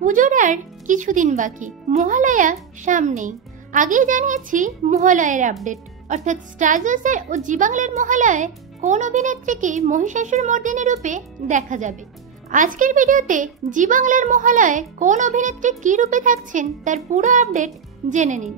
পুজোর আর কিছুদিন বাকি, মহালয়া সামনেই। আগেই জানিয়েছি মহালয়ার আপডেট, অর্থাৎ স্টার জলসায় ও জি বাংলার মহালয়ায় কোন অভিনেত্রীকে মহিষাসুর মর্দিনী রূপে দেখা যাবে। আজকের ভিডিওতে জি বাংলার মহালয়ায় কোন অভিনেত্রী কি রূপে থাকছেন তার পুরো আপডেট জেনে নিন।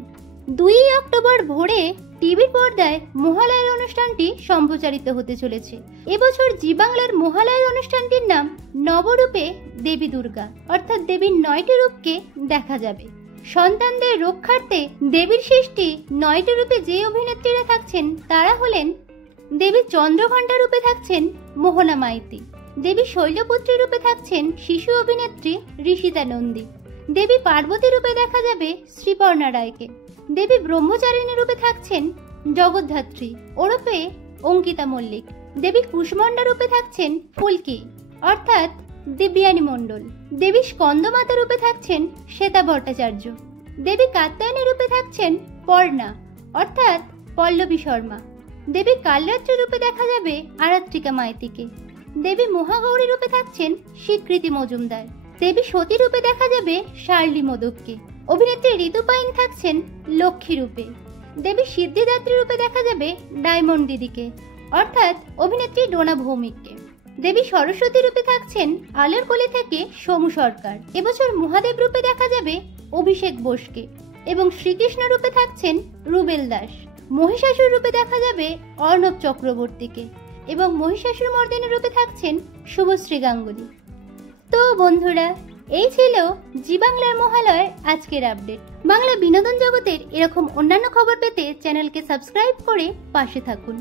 2 অক্টোবর ভোরে টিভির পর্দায় মহালয়ার অনুষ্ঠানটি সম্প্রচারিত হতে চলেছে। এবছর জি বাংলার মহালয়ার অনুষ্ঠানটির নাম নবরূপে দেবী দুর্গা, অর্থাৎ দেবীর 9টি রূপকে দেখা যাবে। সন্তানদের রক্ষার্থে দেবীর সৃষ্টি 9টি রূপে যে অভিনেত্রীরা থাকছেন তারা হলেন: দেবী চন্দ্রঘণ্টা রূপে থাকছেন মোহনা মাইতি, দেবী শৈলপুত্রী রূপে থাকছেন শিশু অভিনেত্রী ঋষিতা নন্দী, দেবী পার্বতী রূপে দেখা যাবে শ্রীপর্ণা রায়কে, দেবী ব্রহ্মচারিণী রূপে থাকছেন জগদ্ধাত্রী ওরফে অঙ্কিতা মল্লিক, দেবী কুষ্মণ্ডা রূপে থাকছেন ফুলকি অর্থাৎ দিব্যানী মণ্ডল, দেবী স্কন্দমাতা রূপে থাকছেন শ্বেতা ভট্টাচার্য, দেবী কাত্যায়নী রূপে থাকছেন পর্ণা অর্থাৎ পল্লবী শর্মা, দেবী কালরাত্রি রূপে দেখা যাবে আরাত্রিকা মাইতিকে, দেবী মহাগৌরী রূপে থাকছেন স্বীকৃতি মজুমদার, দেবী সতী রূপে দেখা যাবে শার্লি মোদককে, অভিনেত্রী ঋতুপাইন থাকছেন লক্ষ্মী রূপে, দেবী সিদ্ধিদাত্রী রূপে দেখা যাবে ডায়মন্ড দিদিকে অর্থাৎ অভিনেত্রী ডোনা ভৌমিককে, দেবী সরস্বতী রূপে থাকছেন আলোর কলি থেকে সোমু সরকার, এবছর মহাদেব রূপে দেখা যাবে অভিষেক বোসকে এবং শ্রীকৃষ্ণ রূপে থাকছেন রুবেল দাস, মহিষাসুর রূপে দেখা যাবে অর্ণব চক্রবর্তীকে এবং মহিষাসুর মর্দিনী রূপে থাকছেন শুভশ্রী গাঙ্গুলি। তো বন্ধুরা, এই ছিল জি বাংলার মহালয়ার আজকের আপডেট। বাংলা বিনোদন জগতের এরকম অন্যান্য খবর পেতে চ্যানেলকে সাবস্ক্রাইব করে পাশে থাকুন।